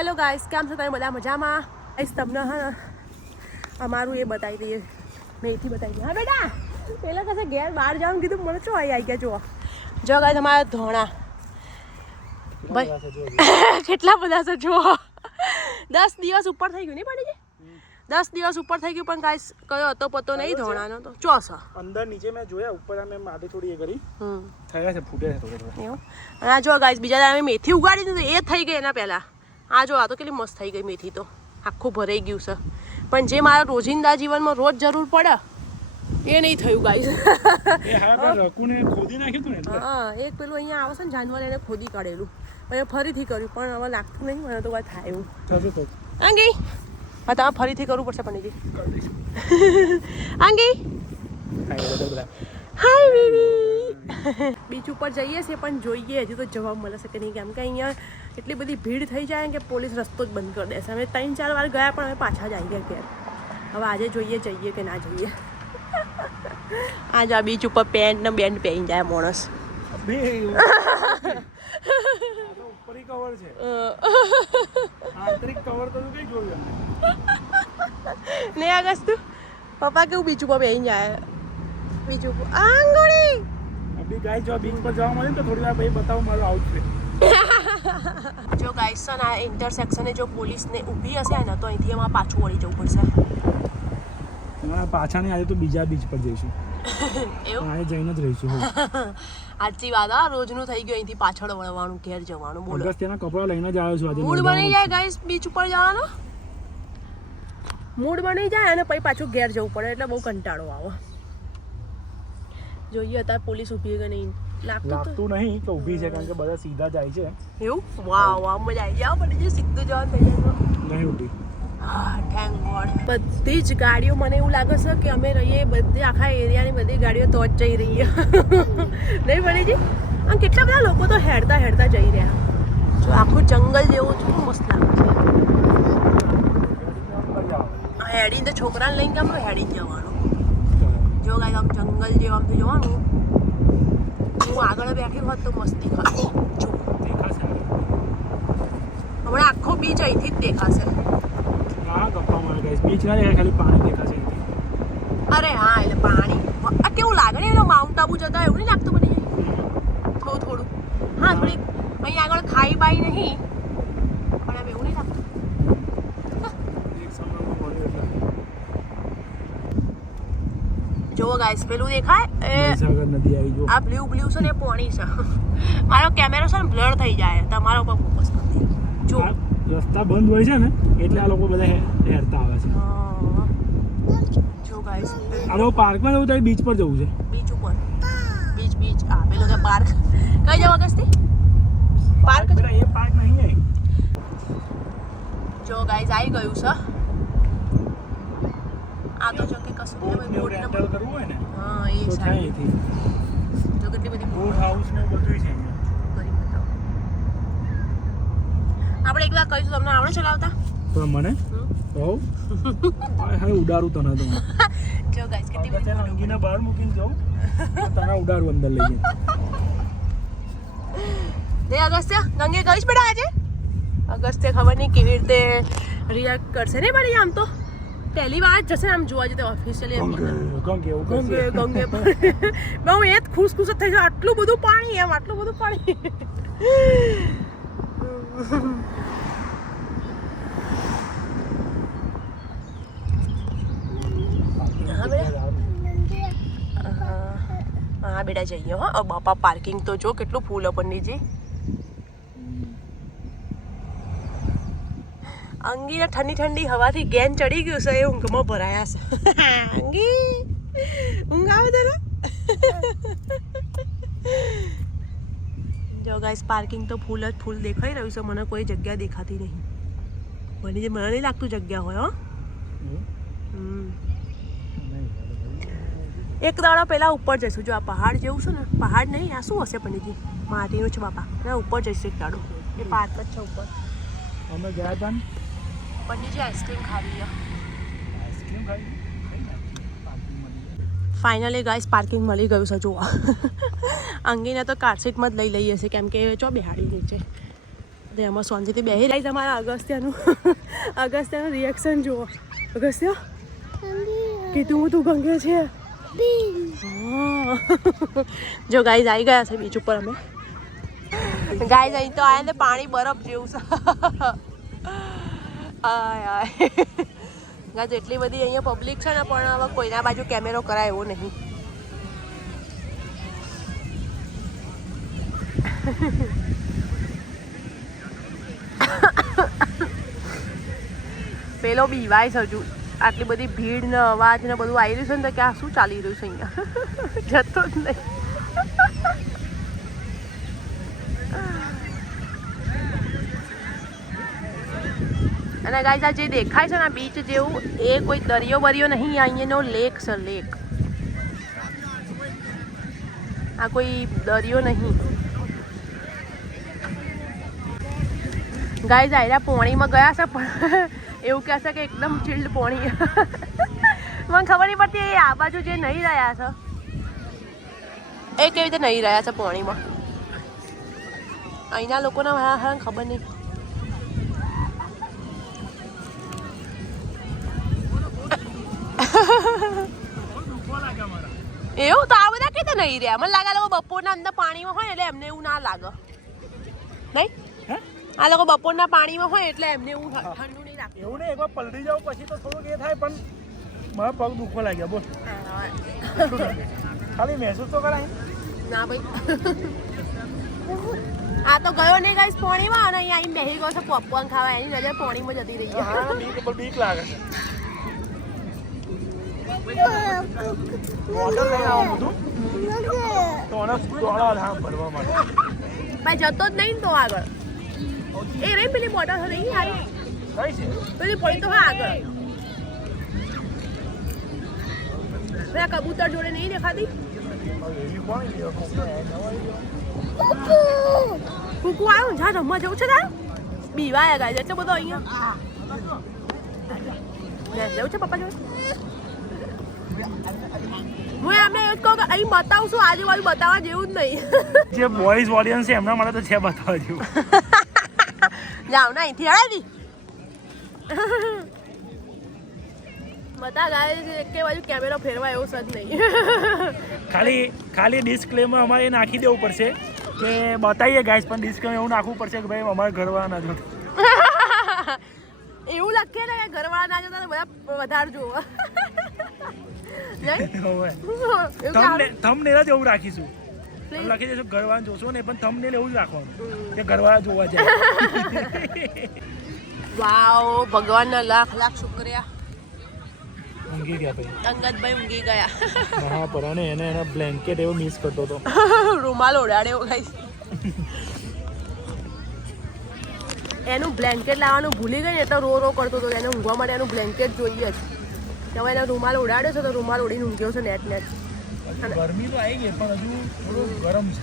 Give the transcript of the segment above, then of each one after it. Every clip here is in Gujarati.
હેલો ગાઈસ, કેમ છો તમે બધા? મજામાં? ગાઈસ તમને હા અમારું એ બતાવી દઈએ, મેથી બતાવી દઈએ. હા બેટા, પેલા કશે ઘેર બહાર જવાનું કીધું, મને શું આવી ગયા જુઓ. જો ગાઈસ અમારા ધોણા ભાઈ કેટલા બધા છે જુઓ. 10 દિવસ ઉપર થઈ ગયું નહીં પડી? 10 દિવસ ઉપર થઈ ગયું, પણ ગાઈસ કયો હતો પતો નહીં ધોણાનો તો ચોસ અંદર નીચે મેં જોયા, ઉપર મેં માટી થોડી એ કરી થયા છે, ફૂટે છે થોડે એવું. અને આ જો ગાઈસ બીજા દાડે મેથી ઉગાડી દીધી, એ થઈ ગઈ એના પહેલા. આ જો આ તો કેટલી મસ્ત થઈ ગઈ મેથી, તો આખું ભરાઈ ગયું છે. પણ જે મારા રોજિંદા જીવનમાં રોજ જરૂર પડે એ નહીં થયું ગાઈસ. હા, એક પેલું અહીંયા આવે છે ને જાનવર, એને ખોદી કાઢેલું, પછી ફરીથી કર્યું, પણ હવે લાગતું નહીં મને તો વાત થાય એવું. આંગી હા, તમારે ફરીથી કરવું પડશે પંડિતજી. આંગી હાય બેબી. બીચ ઉપર જઈએ છીએ, પણ જોઈએ હજુ તો જવાબ મળે છે કે નહીં, કેમ કે અહીંયા એટલી બધી ભીડ થઈ જાય કે પોલીસ રસ્તો જ બંધ કરી દેશે. અમે 3-4 વાર ગયા, પણ અમે પાછા જ આવી ગયા ઘેર. હવે આજે જોઈએ જઈએ કે ના જઈએ. આજે આ બીચ ઉપર પેન્ટ ને બેન્ડ પહેરીને જાય માણસ. નહીં આગળ તું પપ્પા કેવું બીચ ઉપર પહેરીને જાય? બીચ ઉપર આંગળી અભી ગાઈસ જો બીચ પર જવા મળે તો થોડી વાર ભાઈ બતાવો મારું આઉટફિટ. જો ગાઈસ છે ને આ ઇન્ટરસેક્શને જો પોલીસને ઊભી હશે ને તો અહીંથી અમારે પાછું વળી જવું પડશે. પાછા નહીં, આજે તો બીજા બીચ પર જઈશું. એવું આજે જઈને જ રહીશું. સાચી વાત. આ રોજનું થઈ ગયું, અહીંથી પાછળ વળવાનું, ઘેર જવાનું. બોલો, અગસ્ત્યના કપડા લઈને જ આવ્યો છું આજે. મૂડ બની જાય ગાઈસ બીચ ઉપર જવાનો, મૂડ બની જાય અને પછી પાછું ઘેર જવું પડે, એટલે બહુ કંટાળો આવે. જોઈએ અત્યારે પોલીસ ઊભી કે નહીં. લાગતું નહીં કે ઊભી છે, કારણ કે બધા સીધા જાય છે. એવું? વાહ વાહ, મજા આવી જાય. પણ જે સીધું જવાનું થઈ જાય નહીં ઊભી. હા, થેન્ક ગોડ. બધી જ ગાડીઓ મને એવું લાગે છે કે અમે રહીએ બધી આખા એરિયાની બધી ગાડીઓ તો જ જઈ રહી છે. નહીં પડીજી? આમ કેટલા બધા લોકો તો હેડતા હેડતા જઈ રહ્યા. જો આખું જંગલ જેવું છે, મસ્ત લાગે છે. હેડીને તો છોકરાને લઈને કેમ હેડીને જવાનું? જો ગાય આમ જંગલ જેવું આમ તો જવાનું. હું આગળ બેઠી હોત તો મસ્ત દેખાશે. હમણાં આખો બીચ અહીંથી જ દેખાશે. બીચ ના દેખાય, ખાલી પાણી દેખાશે. અરે હા, એટલે પાણી આ કેવું લાગે ને, એનો માઉન્ટ આબુ જતા એવું નહીં લાગતું મને? થોડું થોડું હા, થોડી અહીં આગળ ખાઈ બાઈ નહીં, પણ એમ એવું નહીં લાગતું. જોવો ગાઈસ, પેલું દેખાય એ નદી આવી જો. આ બ્લુ બ્લુ છે ને, પાણી છે. મારો કેમેરો છે ને બ્લર થઈ જાય, તમારા ઉપર ફોકસ કરી જો. રસ્તા બંધ હોય છે ને, એટલે આ લોકો બધા હેરતા આવે છે. જો ગાઈસ, આ લોકો પાર્કમાં જવું તો બીચ પર જવું છે. બીચ ઉપર બીચ આ પેલો કે પાર્ક કઈ જવા ગસ્તી પાર્ક એ પાર્ક નહીં. જો ગાઈસ આવી ગયું છે. આ તો જો કે કશું બોટ રેન્ટલ કરવું હોય ને, હા એ તો થાય અહીંથી. જો કેટલી બધી બોટ હાઉસ ને બધું છે અહીંયા. કરી બતાવો. આપણે એકલા કહીશું, તમને આવડે ચલાવતા? તો મને હા ઉડાડું તને તો. જો ગાઈસ કેટલી બધી અંગીને બહાર મૂકીને જાઉં તને ઉડાડું અંદર લઈ જઈને. અગસ્ત્ય ગંગે કહીશ બેટા આજે? અગસ્ત્ય ખબર નહીં કેવી રીતે રિએક્ટ કરશે ને બડી. આમ તો પહેલી વાર જશે આમ જોવા જતે ઓફિશિયલી. ગંગે બહુ એ જ ખુશ ખુશ થઈ જાય. આટલું બધું પાણી, એમ આટલું બધું પાણી. હા બેટા જઈએ. હા બાપા, પાર્કિંગ તો જો કેટલું ફૂલ પંડિતજી. અંગીને ઠંડી ઠંડી હવાથી ગેન ચડી ગયું છે, એ ઊંઘમાં ભરાયા છે. અંગી ઊંઘ આવે તને? જો ગાઈસ, પાર્કિંગ તો ફૂલ જ ફૂલ દેખાઈ રહ્યું છે. મને કોઈ જગ્યા દેખાતી નહીં. મને નહીં લાગતું જગ્યા હોય. એક દાડો પહેલાં ઉપર જઈશું. જો આ પહાડ જેવું છે ને, પહાડ નહીં આ શું હશે પંડિતજી? માટીનું છે બાપા. ના ઉપર જઈશું એક દાડો. એ પાર્ક જ છે ઉપર. અમે ગયા હતા ને પંડિતજી, આઈસ્ક્રીમ ખાવી. આઈસ્ક્રીમ ખાઈ. ફાઇનલી ગાઈસ પાર્કિંગ મળી ગયું છે. જુઓ અંગીને તો કાર સીટમાં જ લઈ લઈએ છીએ, કેમ કે ચો બેહાડી નીચે તો એમાં શાંતિથી બેસી રહી તમારા અગસ્ત્યાનું રિએક્શન જુઓ. અગસ્ત્ય કીધું તું ગંગે છે. જો ગાઈઝ આવી ગયા છે બીચ ઉપર. અમે ગાઈઝ અહીં તો આયા ને પાણી બરફ જેવું છે. આય ગાઈઝ એટલી બધી અહીંયા પબ્લિક છે ને, પણ હવે કોઈના બાજુ કેમેરો કરાય એવો નહીં. પેલો બીવાય છે હજુ. આટલી બધી ભીડ ને અવાજ ને બધું આવી રહ્યું છે ને, તો કે આ શું ચાલી રહ્યું છે અહીંયા. જતો જ નહીં. અને ગાઈઝ આ જે દેખાય છે ને બીચ જેવું, એ કોઈ દરિયો બરિયો નહીં, અહીંયાનો લેક છે. લેક. આ કોઈ દરિયો નહીં. ગાઈઝ આયરા પોણીમાં ગયા છે, પણ એવું કહેશે કે એકદમ ચિલ્ડ પોણી. મને ખબર નહીં પડતી આ બાજુ જે નહીં રહ્યા છે એ કેવી રીતે નહીં રહ્યા છે પોણીમાં. અહીંના લોકોને ખબર નહીં. એવું તો આ બધા કેતે નહીં રહ્યા. મને લાગે લોકો બપોરના અંદર પાણીમાં હોય એટલે એમને એવું ના લાગે. નહીં આ લોકો બપોરના પાણીમાં હોય એટલે એમને એવું ઠંડુ નહીં લાગે. એવું નહીં, એકવાર પલટી જાવ પછી તો થોડુંક એ થાય, પણ મારા પગ દુખવા લાગ્યા. બોલ ખાલી મહેસૂસ તો કરાય ના ભાઈ. આ તો ગયો નહીં ગાઈસ પાણીમાં, અને અહીંયા આવીને બેસી ગયો છે પોપકોર્ન ખાવા. એની નજર પાણીમાં જતી રહી છે. હા, બીક લાગે છે. વોટર લઈ આવો બધું તો દોડા ભરવા માટે ભાઈ જતો જ નહીં ને તો આગળ. એ રે પેલી બોટલ છે નહીં હારી કઈ છે પેલી પડી તો હા આગળ. પેલા કબૂતર જોડે નહીં દેખાતી. કુકુ આવ્યું જા રમવા જવું છે તાર. બીવાયા ગાય એટલો બધો અહીંયા જવું છે પપ્પા જોડે. હું એમને એવું જ કહું કે અહીં બતાવું છું, આજુબાજુ બતાવવા જેવું જ નહીં. જે બોયઝ ઓડિયન્સ છે એમના માટે તો છે બતાવવા જેવું. જાવ ને અહીંથી હળાવી બતા ગાય કે બાજુ કેમેરો ફેરવા એવું સજ નહીં. ખાલી ડિસ્ક્લેમર અમારે નાખી દેવું પડશે કે બતાવીએ ગાઈસ, પણ ડિસ્ક્લેમર એવું નાખવું પડશે કે ભાઈ અમારે ઘરવાળા ના જોતા. એવું લખીએ ને કે ઘરવાળા ના જોતા બધા વધારે જોવા. થંબનેલ જ એવું રાખીશું. લખી દઈશું ઘરવાળા જોશો ને, પણ થંબનેલ એવું જ રાખવાનું કે ઘરવાળા જોવા જાય. વાવ, ભગવાનના લાખ લાખ શુક્રિયા. ઊંઘી ગયા ભાઈ. અંગદભાઈ ઊંઘી ગયા. હા, પરાને એને એના બ્લેન્કેટ એવો મિસ કરતો હતો. રૂમાલ ઓડાડ્યો ગાઈસ. એનું બ્લેન્કેટ લાવવાનું ભૂલી ગઈ ને તો રો રો કરતો હતો. એને ઊંઘવા માટે એનું બ્લેન્કેટ જોઈએ જ. હવે એને રૂમાલ ઉડાડ્યો છે તો રૂમાલ ઉડીને ઊંઘ્યો છે નેટ. ગરમી તો આવી ગઈ, પણ હજુ થોડું ગરમ છે.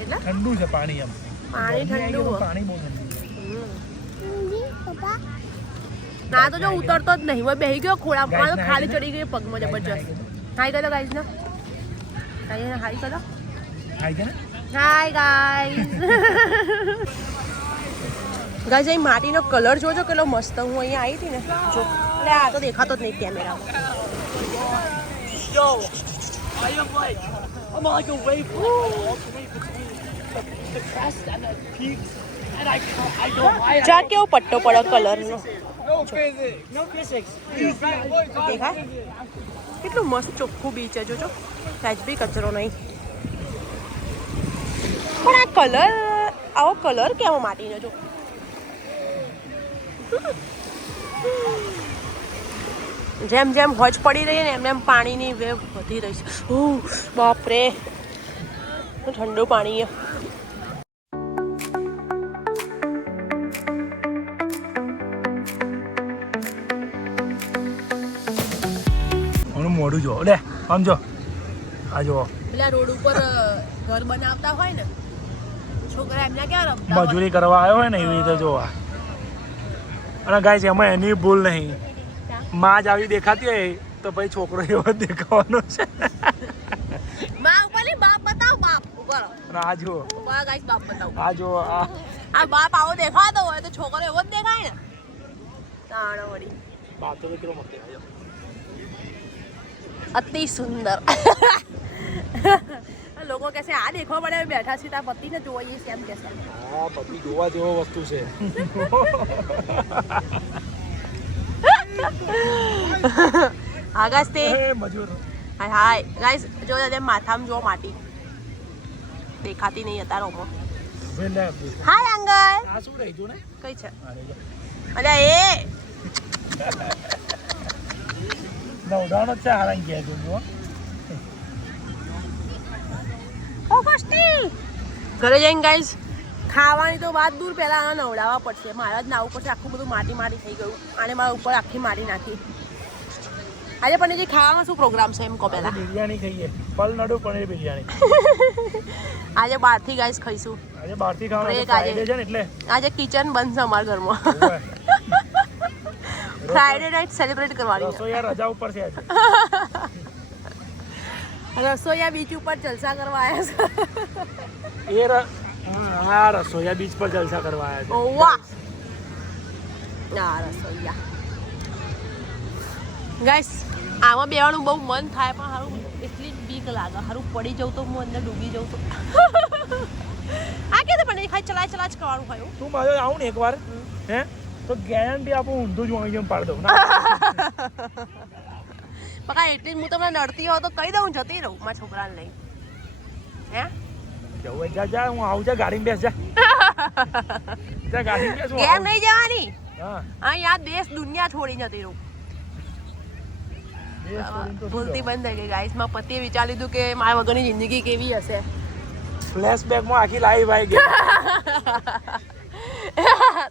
એટલે ઠંડુ છે પાણી. એમ પાણી ઠંડુ. પાણી બહુ ઠંડુ. ના તો જો ઉતરતો જ નહીં. હવે બેસી ગયો ખોળામાં, તો ખાલી ચડી ગઈ પગમાં જબરજસ્ત. હાઈ કરો ગાઈઝ ને. હાઈ કરો. Hi guys. ગાઈઝ અહીં માટીનો કલર જોજો કેટલો મસ્ત. હું અહીંયા આવી હતી ને જો, એટલે આ તો દેખાતો જ નહીં કેમેરામાં. જા કેવો પટ્ટો પડે કલરનો. દેખાય કેટલું મસ્ત ચોખ્ખું બીચ છે. જોજો સહેજ બી કચરો નહીં. પણ આ કલર, આવો કલર કેવો માટીનો. જો જેમ જેમ હોજ પડી રહી ને એમ એમ પાણીની વેવ વધી રહી છે. બાપરે, ઠંડુ પાણી. મોઢું જો લે સમજો. આ જો પેલા રોડ ઉપર ઘર બનાવતા હોય ને છોકરા, એમના ક્યાં રમતા મજૂરી કરવા આવ્યો હોય ને એવી રીતે જોવા. અને ગાઈસ એમાં એની ભૂલ નહીં. માં જ આવી દેખાતી હોય તો ભાઈ છોકરો એવો જ દેખાવાનો છે. માં ઉપર બાપ બતાવ. બાપ ઉપર આ જો ગાઈસ બાપ બતાવ. આ જો આ આ બાપ આવો દેખાતો હોય તો છોકરો એવો જ દેખાય ને તાણો વળી બાતો તો કેવો મસ્ત આવ્યો અતિ સુંદર લોકો કહેશે આ દેખવા પડે બેઠા છે તાર પતિને જોઈએ છે એમ કહેશે હા પતિ જોવા જેવો વસ્તુ છે આગાસ તે મજૂર હાય હાય ગાઈસ જો માથામાં જો માટી દેખાતી નહીં અત્યારે ઓમો હાય અંગલ આ શું રહી ગયું ને કઈ છે અલ્યા એ નવડાનો છે હારાઈ ગયા છે જો ઓ ફસ્ટી ઘરે જઈને ગાઈસ ખાવાની તો વાત દૂર પહેલા આને નવડાવવા પડશે મારા જ નાવું પડશે આખું બધું માટી માટી થઈ ગયું આને મારા ઉપર આખી મારી નાખી આજે પણ જે ખાવામાં શું પ્રોગ્રામ છે એમ કહો પહેલા બિરયાની ખાઈએ પલનડુ પનીર બિરયાની આજે બહારથી ગાઈસ ખાઈશું આજે બહારથી ખાવાનું બ્રેક ફ્રાઈડે છે ને એટલે આજે કિચન બંધ છે અમારા ઘરમાં ફ્રાઈડે નાઇટ સેલિબ્રેટ કરવાની રસોઈયા રજા ઉપર છે આજે રસોઈયા બીચ ઉપર જલસા કરવા આવ્યા છે હા રસોઈયા બીચ પર જલસા કરવા આવ્યા છે ઓ વાહ ના રસોઈયા ગાઈસ આમાં બેવાનું બહુ મન થાય પણ હારું એટલી જ બીક લાગે હારું પડી જાઉં તો હું અંદર ડૂબી જાઉં તો આ કે પણ ખાઈ ચલાય ચલાય જ કરવાનું હોય તું મારે આવું ને એકવાર હે તો ગેરંટી આપું ઊંધું જ વાંગી જેમ પાડી દઉં પકા એટલી હું તમને નડતી હોઉં તો કહી દઉં જતી રહું મારા છોકરાને લઈ હે જવું જા જા હું આવું જા ગાડીમાં બેસ જા જા ગાડીમાં બેસ ઘેર નહીં જવાની હા અહીંયા દેશ દુનિયા છોડી જતી રહું ભૂલતી બંધ થઈ ગઈ ગાઈસ માં પતિએ વિચાર લીધું કે મારા વગરની જિંદગી કેવી હશે ફ્લેશબેકમાં આખી લાઈવ આવી ગઈ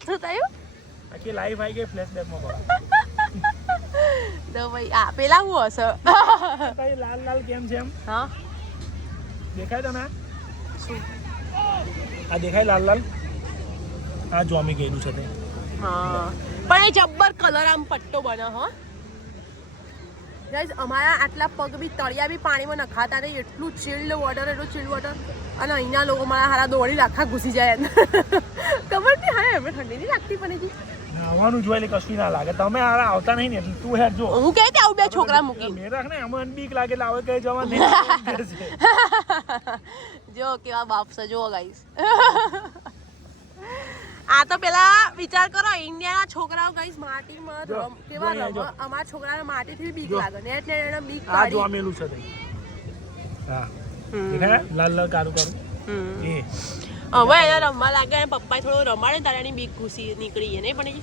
શું થયું આખી લાઈવ આવી ગઈ ફ્લેશબેકમાં તો ભાઈ આ પેલા હું હશે કઈ લાલ લાલ કેમ છે એમ હા દેખાય તને શું આ દેખાય લાલ લાલ આ જોમી ગયેલું છે તે હા પણ એ જબ્બર કલર આમ પટ્ટો બને હો ગાઈસ અમારા આટલા પગ બી તળિયા બી પાણીમાં નખાતા નહીં એટલું ચિલ્ડ વોટર અને અહીંના લોકો મારા હારા દોડી રાખા ઘૂસી જાય ખબર નહીં હા એમને ઠંડી નહીં લાગતી પણ હજી નાવાનું જોઈ કશું ના લાગે તમે હારા આવતા નહીં ને એટલે તું હેર જો હું કહે આવું બે છોકરા મૂકી મેં રાખ ને આમાં બીક લાગે એટલે આવે કઈ જવા નહીં જો કેવા બાપ છે જો ગાઈસ આ તો પેલા વિચાર કરો ઇન્ડિયાના છોકરાઓ ગાઈસ માટીમાં કેવા રમે અમારા છોકરાને માટીથી બીક લાગે નેટ એને બીક આ જો આમેલું છે હા દેખાય લાલ લાલ કારું કારું એ હવે એને રમવા લાગે પપ્પા થોડું રમાડે તારે એની બીક ઘૂસી નીકળી નહીં પણ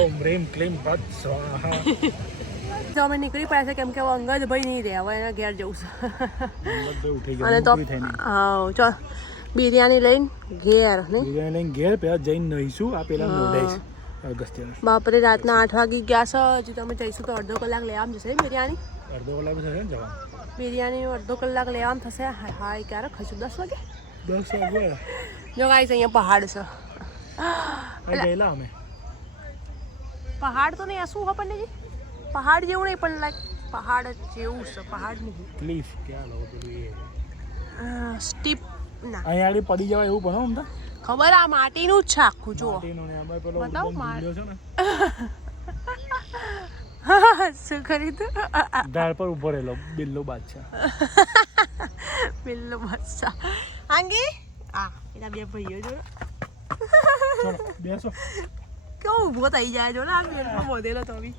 ઓમ રીમ ક્લીમ પદ સ્વાહા જો અમે નીકળી પડ્યા છે કેમ કે અંગદ ભાઈ નહીં રહે હવે એના ઘેર જવું છે અને તો હા ચાલ બિરયાની લઈને ઘેર નહીં બિરયાની લઈને ઘેર પેલા જઈને નહીશું આ પેલા નોડાઈશ અગસ્ત્યના બાપરે રાતના 8 વાગી ગયા છે હજી તમે જઈશું તો અડધો કલાક લેવામાં જશે બિરયાની અડધો કલાક થશે ને જવા બિરયાની અડધો કલાક લેવામાં થશે હાય ક્યારે ખાઈશું 10 વાગે 10 વાગે જો ગાઈસ અહીંયા પહાડ છે ગયેલા અમે પહાડ તો નહીં શું ખબર નહીં પહાડ જેવું નહીં પણ લાઈક પહાડ જેવું છે પહાડ નહીં ક્લિફ ક્યાં લો પેલું એ સ્ટીપ ના અહીંયા આગળ પડી જવાય એવું પણ આમ તો ખબર આ માટીનું જ છે આખું જુઓ માટીનો ને આમાં પેલો બતાવો વિડિયો છે ને શું કરી તું ઢાળ પર ઉભો રહેલો બિલ્લો બાદશાહ બિલ્લો બાદશાહ આંગી આ એના બે ભાઈઓ જો ચલો બેસો કેવો ઊભો થઈ જાય જો ને આ બેડમાં બોધેલો તો બી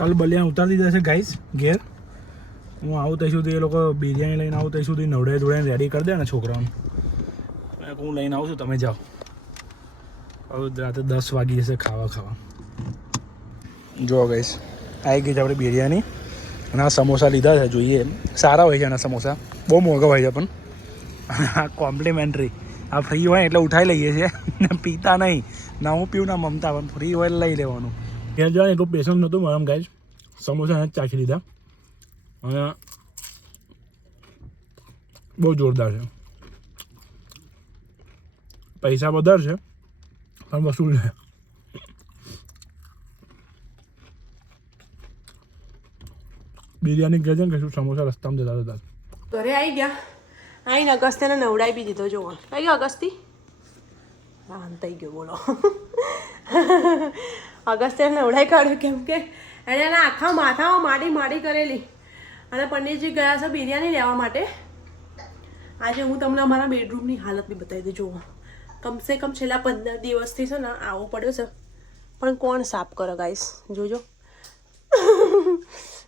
કાલ બલિયાન ઉતારી દીધા છે ગાઈસ ઘેર હું આવું ત્યાં સુધી એ લોકો બિરયાની લઈને આવું ત્યાં સુધી નવડાઈ ધોડાઈને રેડી કરી દે ને છોકરાઓને હું લઈને આવું છું તમે જાઓ હવે રાતે 10 વાગી જશે ખાવા જો ગાઈસ આવી ગઈ છે આપણે બિરયાની અને આ સમોસા લીધા છે જોઈએ સારા હોય છે આના સમોસા બહુ મોંઘા હોય છે પણ આ કોમ્પ્લિમેન્ટરી આ ફ્રી હોય એટલે ઉઠાઈ લઈએ છીએ ને પીતા નહીં ના હું પીવું ના મમતા પણ ફ્રી હોય લઈ લેવાનું ત્યાં જવાનું એટલું પેશન્ટ નહોતું મારા ગાઈસ સમોસા જ ચાખી લીધા અને બહુ જોરદાર છે પૈસા વધારે છે પણ વસૂલ છે બિરયાની ગજન કશું સમોસા રસ્તામાં જતા જતા ઘરે આવી ગયા આવીને અગસ્ત્યને નવડાવી બી દીધો જોવા આવી ગયો અગસ્તી હા થઈ ગયો બોલો. અગસ્ત્ય નવડાઈ કાઢ્યો કેમ કે એણે એના આખા માથામાં માડી કરેલી. અને પંડિતજી ગયા છે બિરયાની લેવા માટે. આજે હું તમને અમારા બેડરૂમની હાલત બી બતાવી દઉં. જુઓ, કમસે કમ છેલ્લા 15 દિવસથી છે ને આવો પડ્યો છે, પણ કોણ સાફ કરે ગાઈસ? જોજો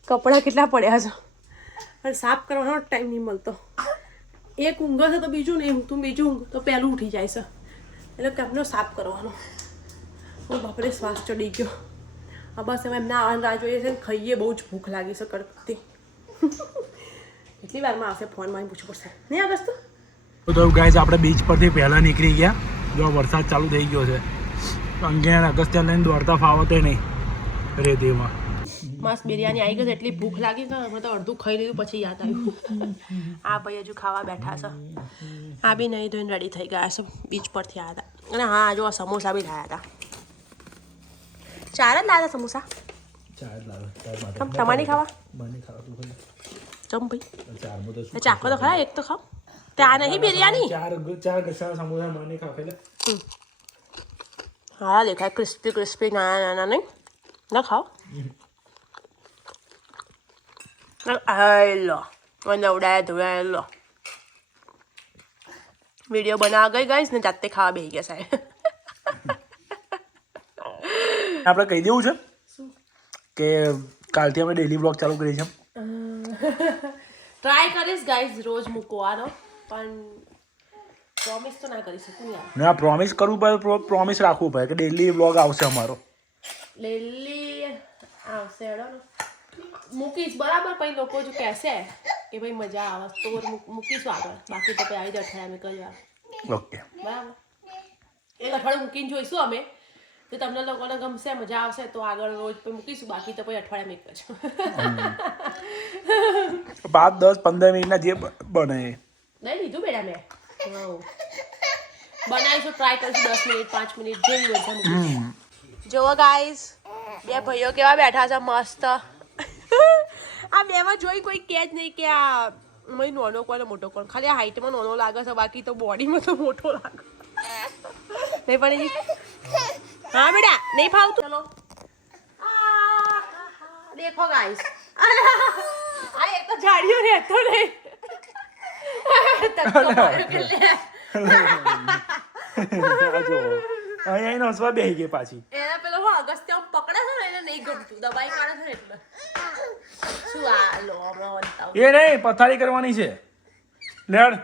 કપડાં કેટલા પડ્યા છે, પણ સાફ કરવાનો ટાઈમ નહીં મળતો. એક ઊંઘ છે તો બીજું નહીં ઊંઘતું, બીજું ઊંઘ તો પહેલું ઉઠી જાય છે. એટલે કેમનો સાફ કરવાનો? હું બાપરે શ્વાસ ચડી ગયો. આ બસ હવે એમના આવવાની રાહ જોઈએ છે ને ખાઈએ. બહુ જ ભૂખ લાગી છે કડકતી. કેટલી વારમાં આવશે ફોન માં પૂછવું પડશે નહીં અગસ્ત? તો ગાઈઝ આપણે બીચ પરથી પહેલાં નીકળી ગયા. જો વરસાદ ચાલુ થઈ ગયો છે, અંગેના અગસ્ત્યા લઈને દોડતા ફાવતે નહીં રેતીમાં. મસ્ત બિરયાની આવી ગઈ છે, એટલી ભૂખ લાગી છે. અમે તો અડધું ખાઈ લીધું પછી યાદ આવ્યું. આ ભાઈ હજુ ખાવા બેઠા છે. આ બી નહીં ધોઈને રેડી થઈ ગયા છે, બીચ પરથી આવ્યા હતા. અને હા જો સમોસા બી લાયા હતા. 4 જ લાયા હતા સમોસા. તમારે ખાવા ચમ ભાઈ ચાખો તો ખરા, એક તો ખાઓ. ત્યાં નહીં બિરયાની ચાર ગસા સમોસા મને ખાખેલા. હા દેખાય ક્રિસ્પી ક્રિસ્પી નાના નાના નહીં ના ખાઓ. લો મને ઉડાયા ધોયા લો. વિડીયો બનાવવા ગઈ ગાઈસ ને જાતે ખાવા બેસી ગયા સાહેબ. આપણે કહી દેવું છે કે કાલથી અમે ડેલી બ્લોગ ચાલુ કરી છે. ટ્રાય કરીશ ગાઈસ રોજ મૂકવાનો, પણ પ્રોમિસ તો ના કરી શકું યાર. ના પ્રોમિસ કરવું પડે, પ્રોમિસ રાખવું પડે કે ડેલી બ્લોગ આવશે અમારો. ડેલી આવશે હેડો ને મૂકીશ બરાબર. પછી લોકો જો કહેશે કે ભાઈ મજા આવે તો મૂકીશું આગળ. બાકી તો પછી આવી જ અઠવાડિયામાં કરી વાર. ઓકે બરાબર, એક અઠવાડિયું મૂકીને જોઈશું અમે. તો તમને લોકોને ગમશે, મજા આવશે તો આગળ રોજ પછી મૂકીશું. બાકી તો પછી અઠવાડિયામાં એક જ. 5, 10, 15 મિનિટના જે બને નહીં લીધું બેટા મેં. બનાવીશું, ટ્રાય કરીશું 10 મિનિટ 5 મિનિટ જેવી હોય મૂકીશું. જુઓ ગાઈસ, બે ભાઈઓ કેવા બેઠા છે મસ્ત. આ બેમાં જોઈ કોઈ કે જ નહીં કે આ મય નાનો કોને મોટો કોણ. ખાલી આ હાઈટમાં નાનો લાગે છે, બાકી તો બોડીમાં તો મોટો લાગે. નહીં પણ હા બેટા નહીં ફાવતું. ચલો દેખો ગાઈસ, આ એક તો જાડિયો રહેતો નહીં. અહીંયા હસવા બેસી ગઈ પાછી. એના પેલો હું અગસ્ત્ય આમ પકડે છે ને, એને નહીં ગમતું, દબાઈ કાઢે છે ને એટલે. શું આ લો હમણાં બતાવું. એ નહીં, પથારી કરવાની છે. લેડ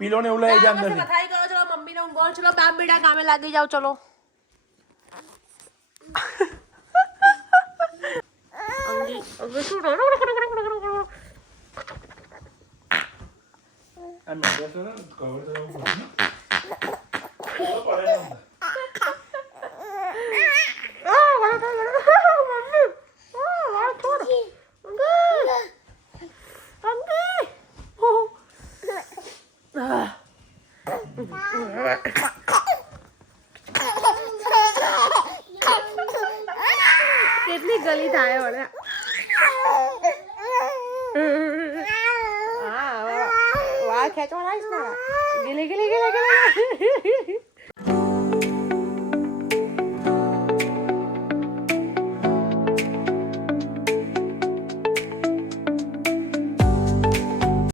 પીલો ને એવું લઈ જા અંદર. પથારી કરો. ચલો મમ્મીને ઊંઘવાનું. ચલો બાપ બેટા કામે લાગી જાઓ. ચલો અંગી શું કેટલી ગલી થાય વળે. હા વાળ ખેંચવા લાવીશ ને. ગીલી ગીલી ગીલી ગીલી.